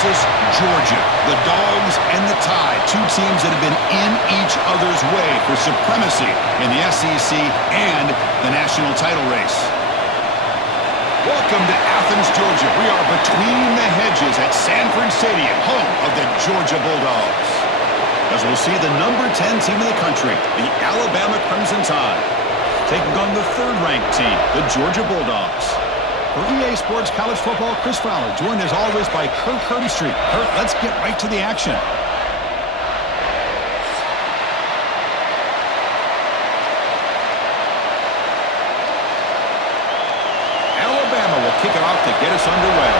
versus Georgia. The Dogs and the Tide, two teams that have been in each other's way for supremacy in the SEC and the national title race. Welcome to Athens, Georgia. We are between the hedges at Sanford Stadium, home of the Georgia Bulldogs. As we'll see the number 10 team in the country, the Alabama Crimson Tide, taking on the third-ranked team, the Georgia Bulldogs. For EA Sports College Football, Chris Fowler, joined as always by Kurt Herbstreit. Kurt, let's get right to the action. Alabama will kick it off to get us underway.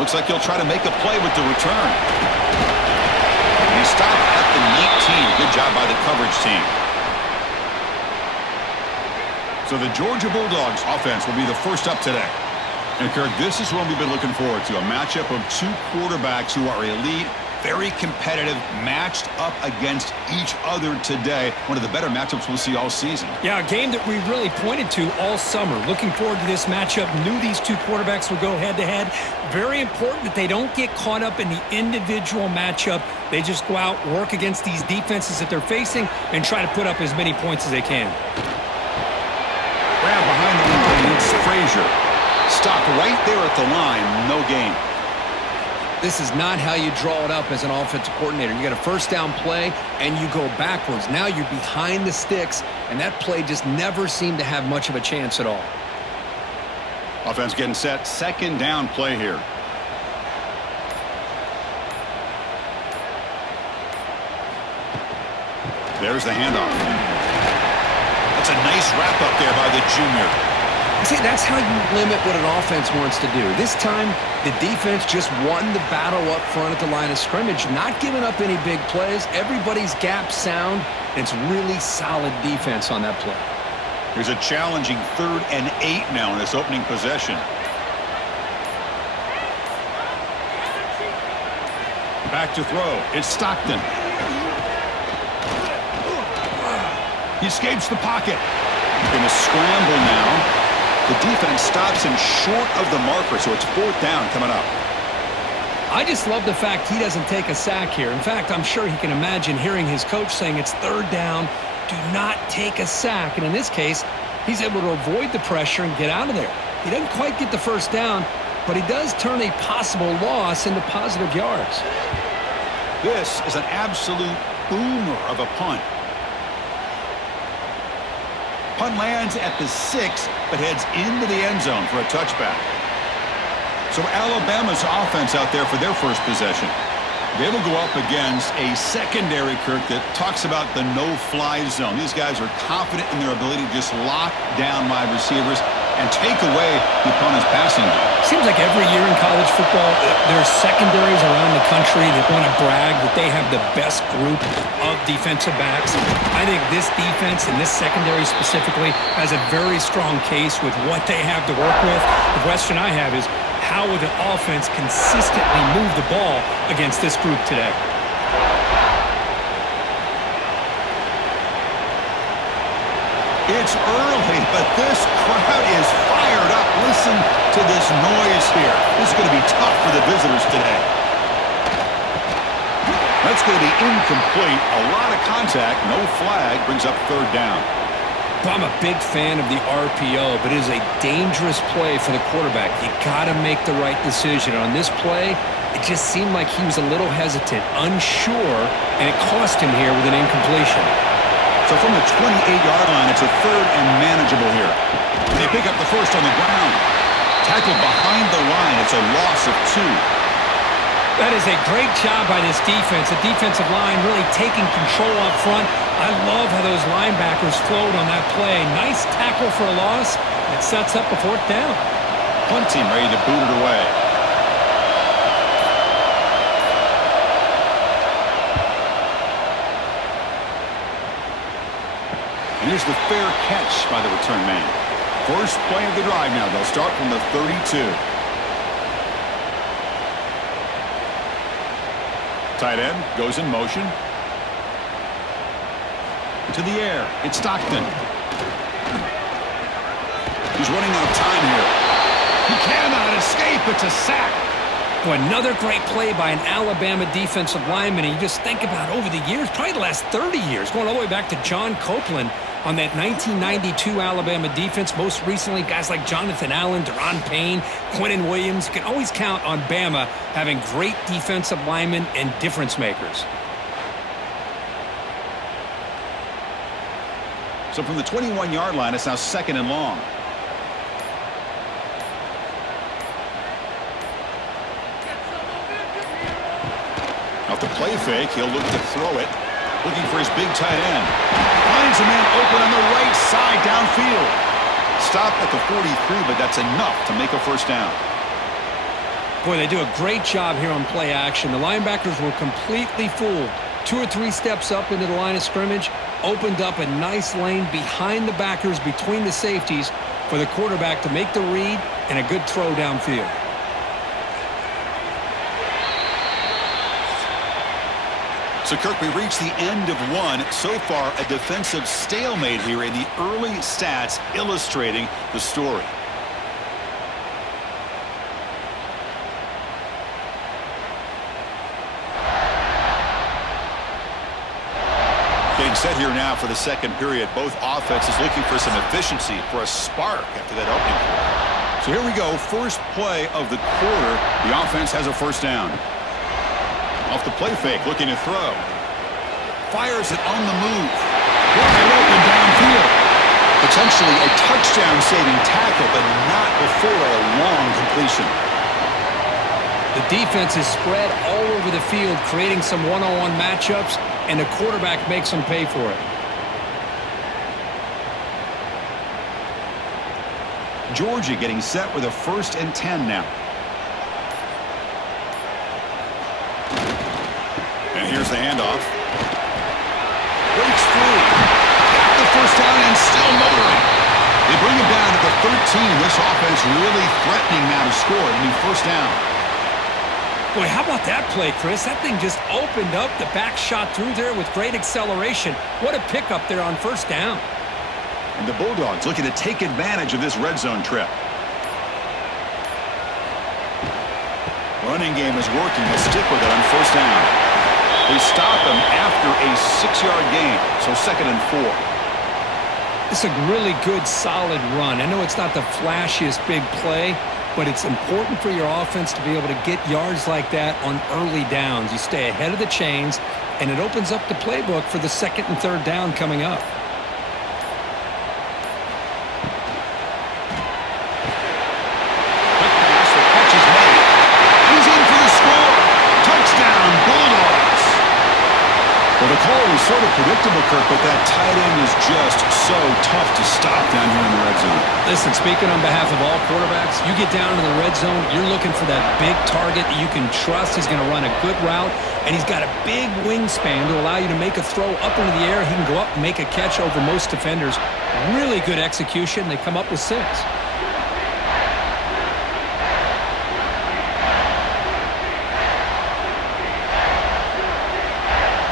Looks like he'll try to make a play with the return. He stopped at the 19. Good job by the coverage team. So the Georgia Bulldogs offense will be the first up today. And Kirk, this is one we've been looking forward to, a matchup of two quarterbacks who are elite, very competitive, matched up against each other today. One of the better matchups we'll see all season. Yeah, a game that we really pointed to all summer. Looking forward to this matchup. Knew these two quarterbacks would go head-to-head. Very important that they don't get caught up in the individual matchup. They just go out, work against these defenses that they're facing, and try to put up as many points as they can. Grab behind the line, it's Frazier. Stopped right there at the line, no gain. This is not how you draw it up as an offensive coordinator. You got a first down play, and you go backwards. Now you're behind the sticks, and that play just never seemed to have much of a chance at all. Offense getting set, second down play here. There's the handoff. That's a nice wrap up there by the junior. See, that's how you limit what an offense wants to do. This time, the defense just won the battle up front at the line of scrimmage, not giving up any big plays. Everybody's gap sound. It's really solid defense on that play. Here's a challenging 3rd and 8 now in this opening possession. Back to throw. It's Stockton. He escapes the pocket. Going to scramble now. The defense stops him short of the marker, so it's 4th down coming up. I just love the fact he doesn't take a sack here. In fact, I'm sure he can imagine hearing his coach saying it's 3rd down, do not take a sack. And in this case, he's able to avoid the pressure and get out of there. He doesn't quite get the first down, but he does turn a possible loss into positive yards. This is an absolute boomer of a punt. Punt lands at the 6, but heads into the end zone for a touchback. So Alabama's offense out there for their first possession. They will go up against a secondary, Kirk, that talks about the no-fly zone. These guys are confident in their ability to just lock down wide receivers and take away the opponent's passing game. Seems like every year in college football, there's secondaries around the country that want to brag that they have the best group of defensive backs. I think this defense and this secondary specifically has a very strong case with what they have to work with. The question I have is, how will the offense consistently move the ball against this group today? It's early, but this crowd is fired up. Listen to this noise here. This is going to be tough for the visitors today. That's going to be incomplete. A lot of contact. No flag. Brings up 3rd down. I'm a big fan of the RPO, but it is a dangerous play for the quarterback. You got to make the right decision. On this play, it just seemed like he was a little hesitant, unsure, and it cost him here with an incompletion. So from the 28-yard line, it's a 3rd and manageable here. They pick up the first on the ground. Tackled behind the line. It's a loss of 2. That is a great job by this defense. The defensive line really taking control up front. I love how those linebackers flowed on that play. Nice tackle for a loss. It sets up a 4th down. Punt team ready to boot it away. And here's the fair catch by the return man. First play of the drive now. They'll start from the 32. Tight end goes in motion. To the air. It's Stockton. He's running out of time here. He cannot escape. It's a sack. Boy, another great play by an Alabama defensive lineman. And you just think about over the years, probably the last 30 years, going all the way back to John Copeland on that 1992 Alabama defense. Most recently, guys like Jonathan Allen, Deron Payne, Quentin Williams. You can always count on Bama having great defensive linemen and difference makers. So from the 21-yard line, it's now 2nd and long. Off the play fake, he'll look to throw it. Looking for his big tight end. Finds a man open on the right side downfield. Stop at the 43, but that's enough to make a first down. Boy, they do a great job here on play action. The linebackers were completely fooled. 2 or 3 steps up into the line of scrimmage, opened up a nice lane behind the backers, between the safeties, for the quarterback to make the read and a good throw downfield. So, Kirk, we reached the end of one. So far, a defensive stalemate here in the early stats illustrating the story. Getting set here now for the second period. Both offenses looking for some efficiency, for a spark after that opening quarter. So here we go. First play of the quarter. The offense has a first down. Off the play fake, looking to throw. Fires it on the move. Wide open downfield. Potentially a touchdown-saving tackle, but not before a long completion. The defense is spread all over the field, creating some one-on-one matchups, and the quarterback makes them pay for it. Georgia getting set with a 1st and 10 now. And here's the handoff. Breaks free. Got the first down and still motoring. They bring him down to the 13. This offense really threatening now to score a new first down. Boy, how about that play, Chris? That thing just opened up. The back shot through there with great acceleration. What a pickup there on first down. And the Bulldogs looking to take advantage of this red zone trip. Running game is working. They'll stick with it on first down. They stop him after a 6-yard gain, so 2nd and 4. It's a really good, solid run. I know it's not the flashiest big play, but it's important for your offense to be able to get yards like that on early downs. You stay ahead of the chains, and it opens up the playbook for the 2nd and 3rd down coming up. Quick pass, the catch is made. He's in for the score. Touchdown, Bulldogs. Well, the call was sort of predictable, Kirk, but that tight end is just so tough to stop down here in the red zone. Listen, speaking on behalf of all quarterbacks, you get down to the red zone, you're looking for that big target that you can trust. He's going to run a good route, and he's got a big wingspan to allow you to make a throw up into the air. He can go up and make a catch over most defenders. Really good execution. They come up with 6.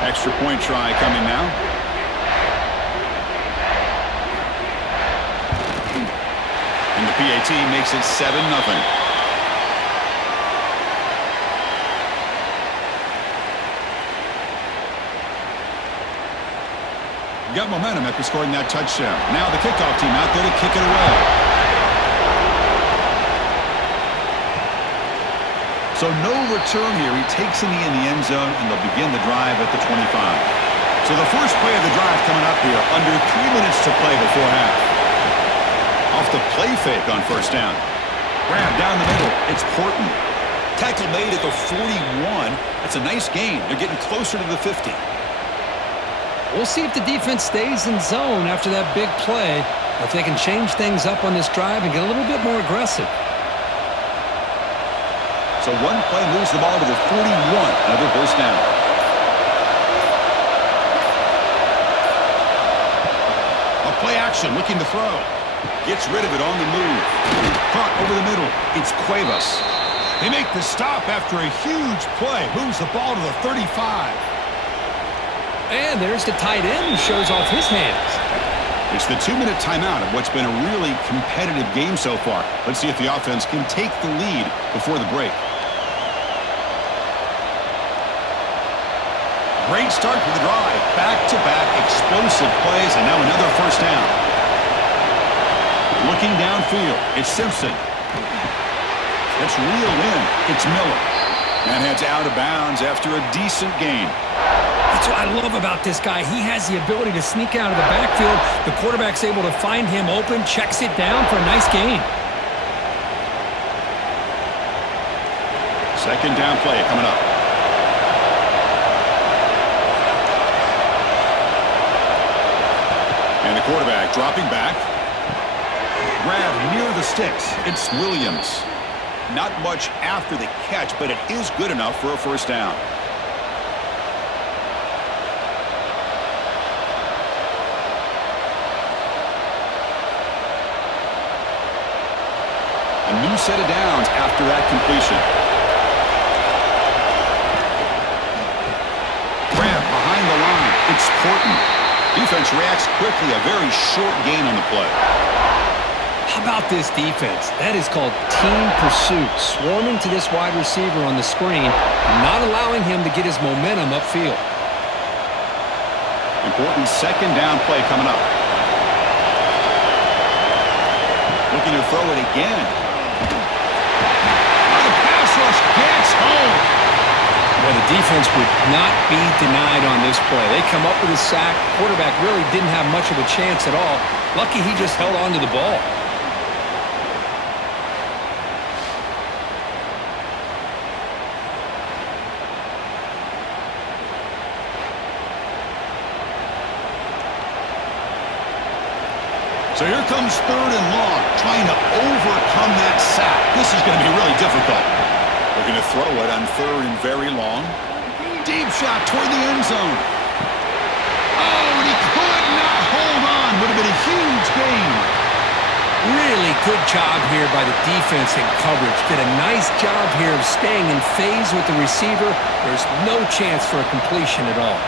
Extra point try coming now. And the PAT makes it 7-0. Got momentum after scoring that touchdown. Now the kickoff team out there to kick it away. So no return here. He takes in the end zone, and they'll begin the drive at the 25. So the first play of the drive coming up here. Under 3 minutes to play before half. Off the play fake on first down. Grab down the middle. It's Portman. Tackle made at the 41. That's a nice gain. They're getting closer to the 50. We'll see if the defense stays in zone after that big play, or if they can change things up on this drive and get a little bit more aggressive. So one play moves the ball to the 41. Another first down. A play action, looking to throw. Gets rid of it on the move. Caught over the middle. It's Cuevas. They make the stop after a huge play. Moves the ball to the 35. And there's the tight end who shows off his hands. It's the 2-minute timeout of what's been a really competitive game so far. Let's see if the offense can take the lead before the break. Great start for the drive. Back-to-back explosive plays, and now another first down. Looking downfield, it's Simpson. It's reeled in. It's Miller. And heads out of bounds after a decent gain. That's what I love about this guy. He has the ability to sneak out of the backfield. The quarterback's able to find him open, checks it down for a nice gain. Second down play coming up. And the quarterback dropping back. Grab near the sticks. It's Williams. Not much after the catch, but it is good enough for a first down. A new set of downs after that completion. Grab behind the line. It's Porton. Defense reacts quickly. A very short gain on the play. How about this defense? That is called team pursuit. Swarming to this wide receiver on the screen, not allowing him to get his momentum upfield. Important second down play coming up. Looking to throw it again. The pass rush gets home. Well, the defense would not be denied on this play. They come up with a sack. Quarterback really didn't have much of a chance at all. Lucky he just held on to the ball. So here comes third and long, trying to overcome that sack. This is going to be really difficult. Looking to throw it on third and very long. Deep shot toward the end zone. Oh, and he could not hold on. Would have been a huge gain. Really good job here by the defense in coverage. Did a nice job here of staying in phase with the receiver. There's no chance for a completion at all.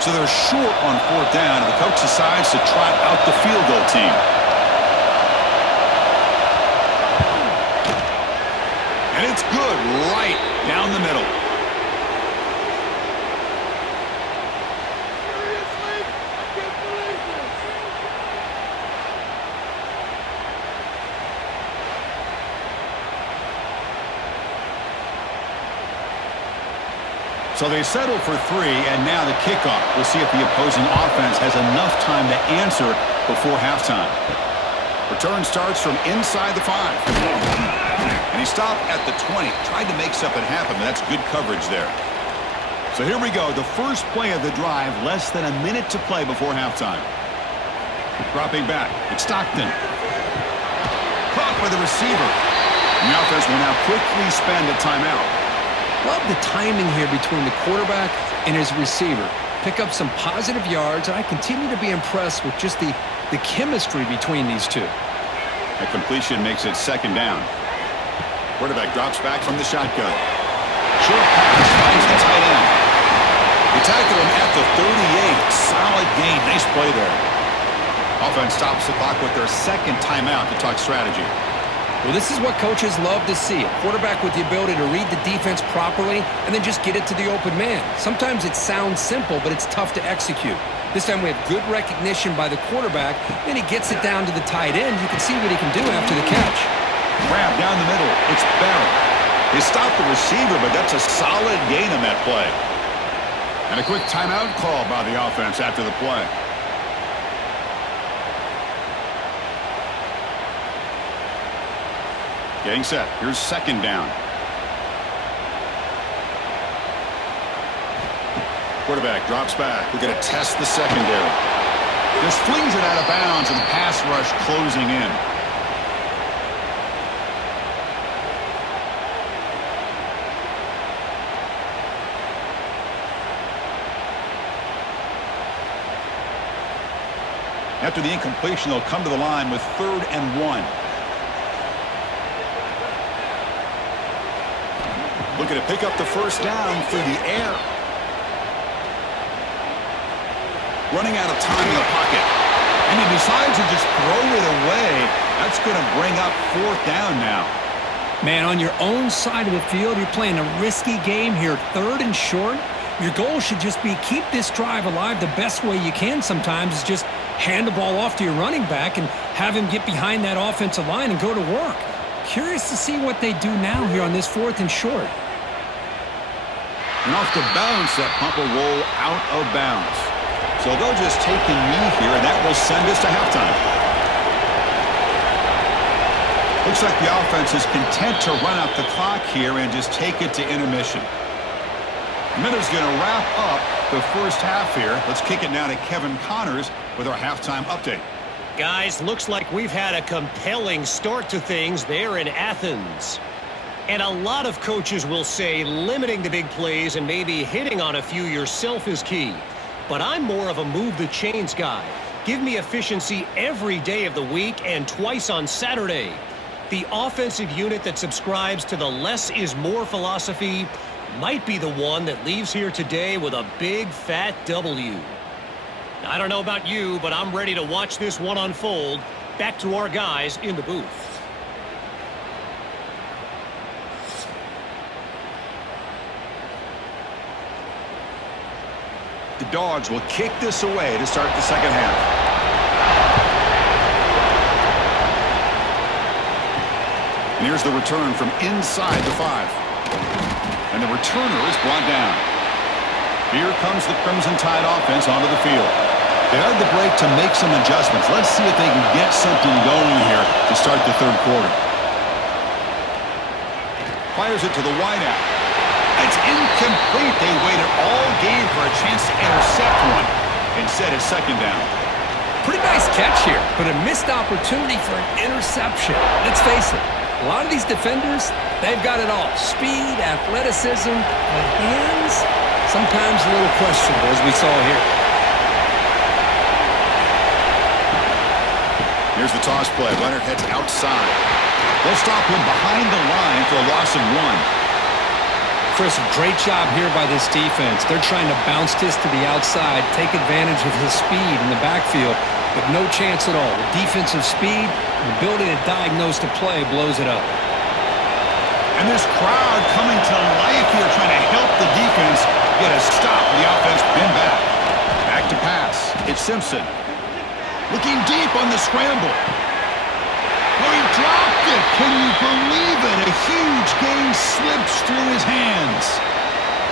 So they're short on fourth down, and the coach decides to trot out the field goal team. And it's good right down the middle. So they settle for 3, and now the kickoff. We'll see if the opposing offense has enough time to answer before halftime. Return starts from inside the 5. And he stopped at the 20. Tried to make something happen, but that's good coverage there. So here we go. The first play of the drive, less than a minute to play before halftime. Dropping back. It's Stockton. Caught by the receiver. And the offense will now quickly spend a timeout. Love the timing here between the quarterback and his receiver. Pick up some positive yards, and I continue to be impressed with just the chemistry between these two. A completion makes it second down. Quarterback drops back from the shotgun. Short pass finds the tight end. He tackled him at the 38. Solid gain. Nice play there. Offense stops the clock with their second timeout to talk strategy. Well, this is what coaches love to see. A quarterback with the ability to read the defense properly and then just get it to the open man. Sometimes it sounds simple, but it's tough to execute. This time we have good recognition by the quarterback. Then he gets it down to the tight end. You can see what he can do after the catch. Grab down the middle. It's Barrett. He stopped the receiver, but that's a solid gain on that play. And a quick timeout call by the offense after the play. Getting set. Here's second down. Quarterback drops back. We're going to test the secondary. Just flings it out of bounds, and the pass rush closing in. After the incompletion, they'll come to the line with 3rd and 1. Looking to pick up the first down through the air. Running out of time in the pocket. And he decides to just throw it away. That's going to bring up 4th down now. Man, on your own side of the field, you're playing a risky game here, 3rd and short. Your goal should just be keep this drive alive the best way you can sometimes is just hand the ball off to your running back and have him get behind that offensive line and go to work. Curious to see what they do now here on this 4th and short. And off the bounce, that punt will roll out of bounds. So they'll just take a knee here, and that will send us to halftime. Looks like the offense is content to run out the clock here and just take it to intermission. Miller's going to wrap up the first half here. Let's kick it now to Kevin Connors with our halftime update. Guys, looks like we've had a compelling start to things there in Athens. And a lot of coaches will say limiting the big plays and maybe hitting on a few yourself is key. But I'm more of a move the chains guy. Give me efficiency every day of the week and twice on Saturday. The offensive unit that subscribes to the less is more philosophy might be the one that leaves here today with a big fat W. I don't know about you, but I'm ready to watch this one unfold. Back to our guys in the booth. The Dogs will kick this away to start the second half. And here's the return from inside the 5. And the returner is brought down. Here comes the Crimson Tide offense onto the field. They had the break to make some adjustments. Let's see if they can get something going here to start the 3rd quarter. Fires it to the wideout. It's incomplete. They waited all game for a chance to intercept one. Instead, it's 2nd down. Pretty nice catch here, but a missed opportunity for an interception. Let's face it, a lot of these defenders, they've got it all. Speed, athleticism, but hands, sometimes a little questionable, as we saw here. Here's the toss play. Leonard heads outside. They'll stop him behind the line for a loss of 1. Chris, great job here by this defense. They're trying to bounce this to the outside, take advantage of his speed in the backfield, but no chance at all. The defensive speed, the ability to diagnose the play blows it up. And this crowd coming to life here, trying to help the defense get a stop. The offense been back. Back to pass. It's Simpson. Looking deep on the scramble. Oh, he dropped it. Can you believe it? A huge gain slips through his hands.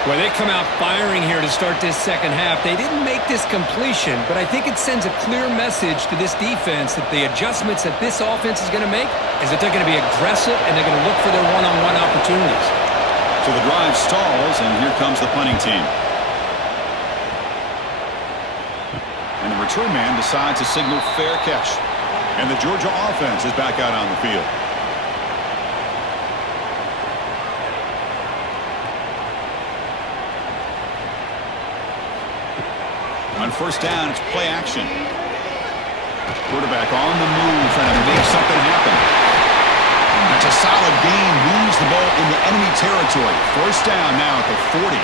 Well, they come out firing here to start this second half. They didn't make this completion, but I think it sends a clear message to this defense that the adjustments that this offense is going to make is that they're going to be aggressive and they're going to look for their one-on-one opportunities. So the drive stalls, and here comes the punting team. And the return man decides to signal fair catch. And the Georgia offense is back out on the field. On 1st down, it's play action. Quarterback on the move, trying to make something happen. That's a solid gain, moves the ball into enemy territory. 1st down now at the 40.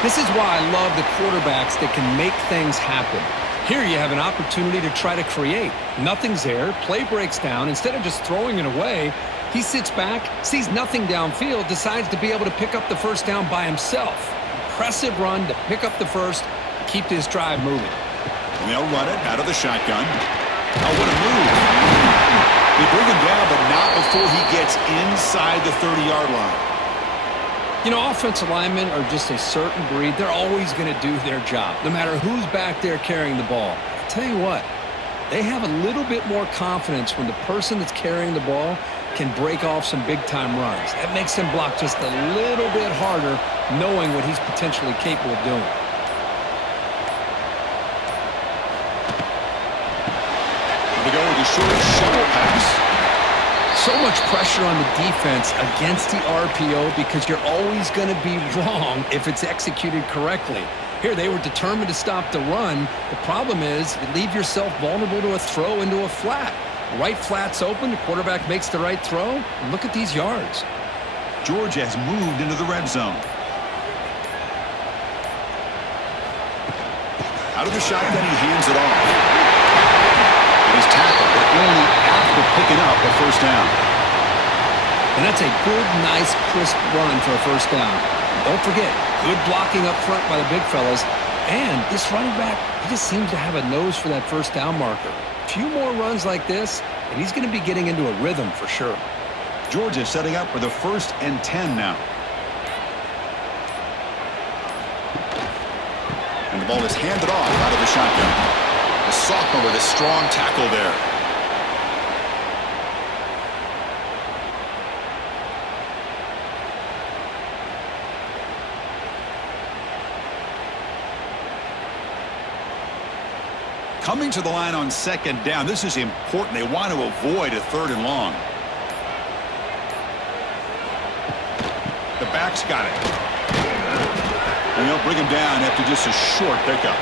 This is why I love the quarterbacks that can make things happen. Here you have an opportunity to try to create. Nothing's there. Play breaks down. Instead of just throwing it away, he sits back, sees nothing downfield, decides to be able to pick up the 1st down by himself. Impressive run to pick up the 1st, keep this drive moving. And they'll run it out of the shotgun. Oh, what a move. They bring him down, but not before he gets inside the 30-yard line. You know, offensive linemen are just a certain breed. They're always going to do their job, no matter who's back there carrying the ball. I'll tell you what, they have a little bit more confidence when the person that's carrying the ball can break off some big-time runs. That makes them block just a little bit harder, knowing what he's potentially capable of doing. They go with a short shovel pass. So much pressure on the defense against the RPO because you're always going to be wrong if it's executed correctly. Here, they were determined to stop the run. The problem is you leave yourself vulnerable to a throw into a flat. Right flat's open, the quarterback makes the right throw, and look at these yards. Georgia has moved into the red zone. Out of the shotgun, he hands it off. his tackle, but only after picking up a first down. And that's a good, nice, crisp run for a first down. Don't forget, good blocking up front by the big fellas. And this running back, he just seems to have a nose for that first down marker. A few more runs like this, and he's going to be getting into a rhythm for sure. Georgia setting up for the 1st and 10 now. And the ball is handed off out of the shotgun. The sophomore with a strong tackle there. Coming to the line on 2nd down. This is important. They want to avoid a 3rd and long. The back's got it. And they'll bring him down after just a short pickup.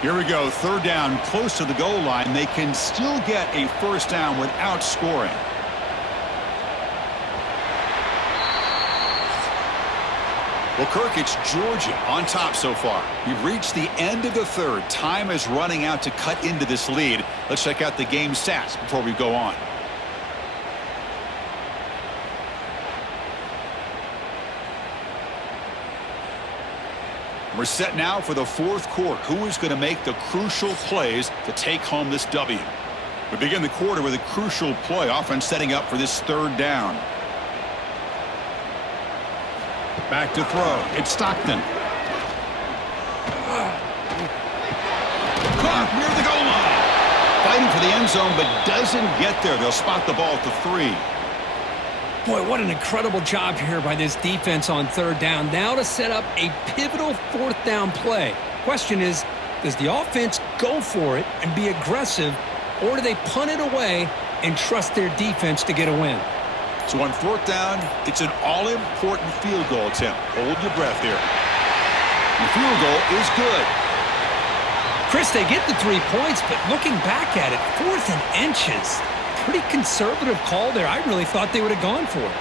Here we go, 3rd down, close to the goal line. They can still get a first down without scoring. Well, Kirk, it's Georgia on top so far. We've reached the end of the 3rd. Time is running out to cut into this lead. Let's check out the game stats before we go on. We're set now for the 4th quarter. Who is going to make the crucial plays to take home this W? We begin the quarter with a crucial play. Offense setting up for this 3rd down. Back to throw. It's Stockton. Caught near the goal line. Fighting for the end zone, but doesn't get there. They'll spot the ball at the 3. Boy, what an incredible job here by this defense on 3rd down. Now to set up a pivotal 4th down play. Question is, does the offense go for it and be aggressive, or do they punt it away and trust their defense to get a win? So on 4th down, it's an all-important field goal attempt. Hold your breath here. The field goal is good. Chris, they get the 3 points, but looking back at it, 4th and inches. Pretty conservative call there. I really thought they would have gone for it.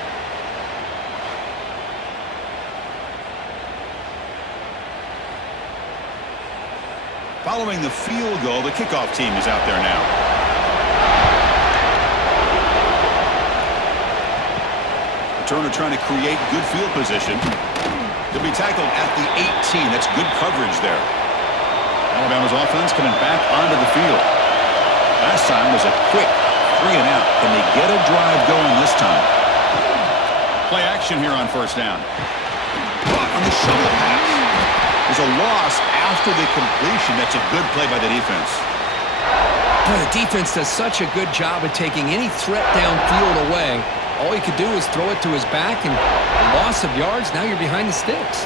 Following the field goal, the kickoff team is out there now. Returner trying to create good field position. He'll be tackled at the 18. That's good coverage there. Alabama's offense coming back onto the field. Last time was a quick 3 and out. Can they get a drive going this time? Play action here on 1st down. Caught on the shovel pass. There's a loss after the completion. That's a good play by the defense. Boy, the defense does such a good job of taking any threat downfield away. All he could do was throw it to his back, and a loss of yards, now you're behind the sticks.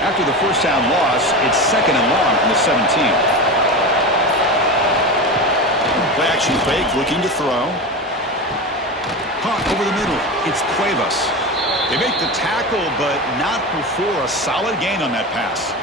After the first down loss, it's 2nd and long from the 17. Play action fake, looking to throw. Caught over the middle. It's Cuevas. They make the tackle, but not before a solid gain on that pass.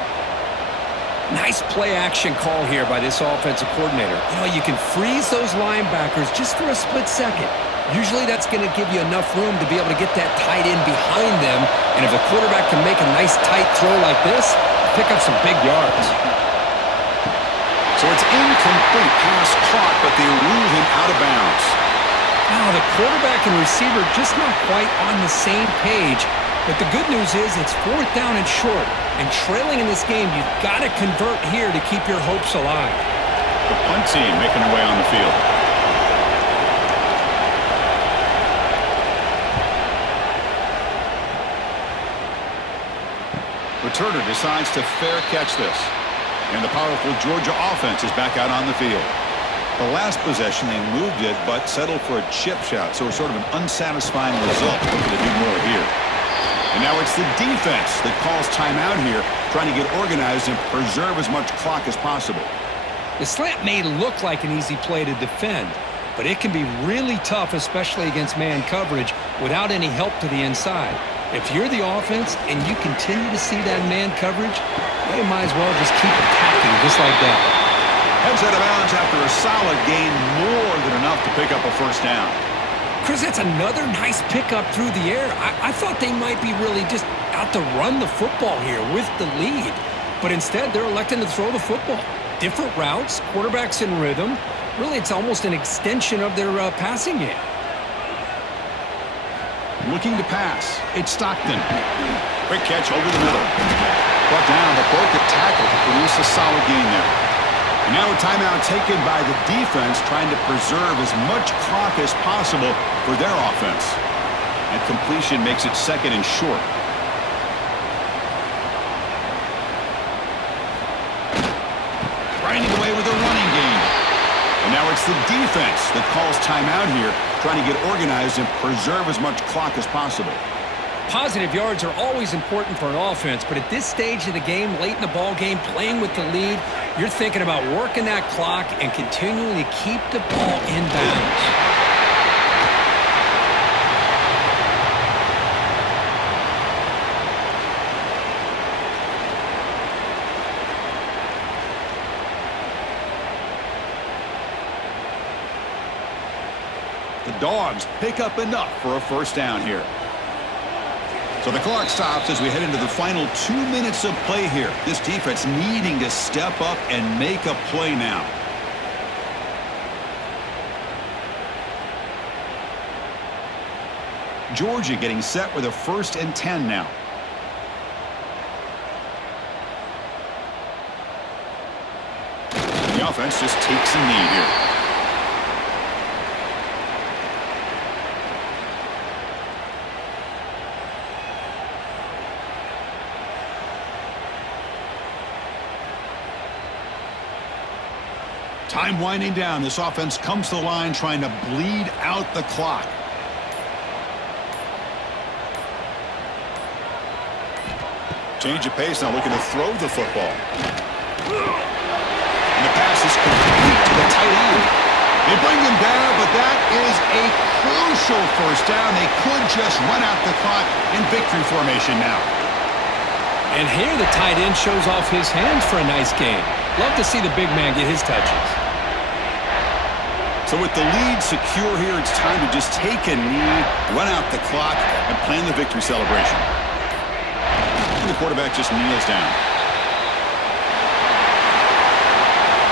Nice play action call here by this offensive coordinator. You know, you can freeze those linebackers just for a split second. Usually that's going to give you enough room to be able to get that tight end behind them. And if the quarterback can make a nice tight throw like this, pick up some big yards. So it's incomplete, pass caught, but they rule him out of bounds. Wow, the quarterback and receiver just not quite on the same page. But the good news is it's 4th down and short. And trailing in this game, you've got to convert here to keep your hopes alive. The punt team making their way on the field. Returner decides to fair catch this. And the powerful Georgia offense is back out on the field. The last possession, they moved it, but settled for a chip shot. So it's sort of an unsatisfying result. Looking to do more here. And now it's the defense that calls timeout here, trying to get organized and preserve as much clock as possible. The slant may look like an easy play to defend, but it can be really tough, especially against man coverage, without any help to the inside. If you're the offense and you continue to see that man coverage, you might as well just keep attacking just like that. Heads out of bounds after a solid gain, more than enough to pick up a first down. Chris, that's another nice pickup through the air. I thought they might be really just out to run the football here with the lead. But instead, they're electing to throw the football. Different routes, quarterbacks in rhythm. Really, it's almost an extension of their passing game. Looking to pass. It's Stockton. Quick catch over the middle. Brought down, but broke the tackle to produce a solid gain there. And now a timeout taken by the defense, trying to preserve as much clock as possible for their offense. And completion makes it 2nd and short. Grinding away with a running game. And now it's the defense that calls timeout here, trying to get organized and preserve as much clock as possible. Positive yards are always important for an offense, but at this stage of the game, late in the ball game, playing with the lead, you're thinking about working that clock and continuing to keep the ball in bounds. The Dogs pick up enough for a first down here. So the clock stops as we head into the final 2 minutes of play here. This defense needing to step up and make a play now. Georgia getting set with a 1st and 10 now. The offense just takes a knee here. Time winding down. This offense comes to the line trying to bleed out the clock. Change of pace now, looking to throw the football. And the pass is complete to the tight end. They bring him down, but that is a crucial first down. They could just run out the clock in victory formation now. And here the tight end shows off his hands for a nice game. Love to see the big man get his touches. So with the lead secure here, it's time to just take a knee, run out the clock, and plan the victory celebration. And the quarterback just kneels down.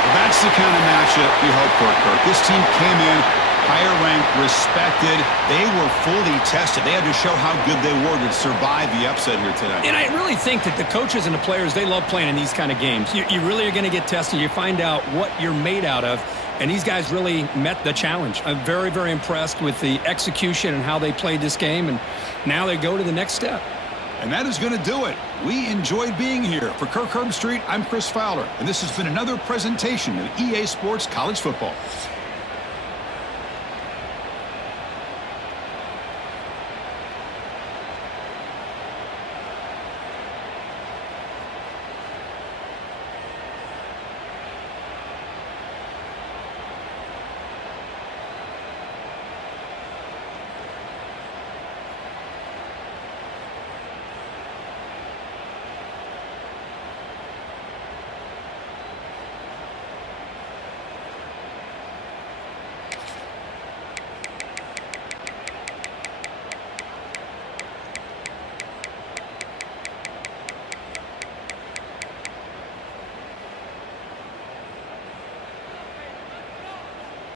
Well, that's the kind of matchup we hope for, Kirk. This team came in higher ranked, respected. They were fully tested. They had to show how good they were to survive the upset here today. And I really think that the coaches and the players, they love playing in these kind of games. You really are going to get tested. You find out what you're made out of. And these guys really met the challenge. I'm very, very impressed with the execution and how they played this game. And now they go to the next step. And that is going to do it. We enjoyed being here. For Kirk Herbstreit, I'm Chris Fowler. And this has been another presentation of EA Sports College Football.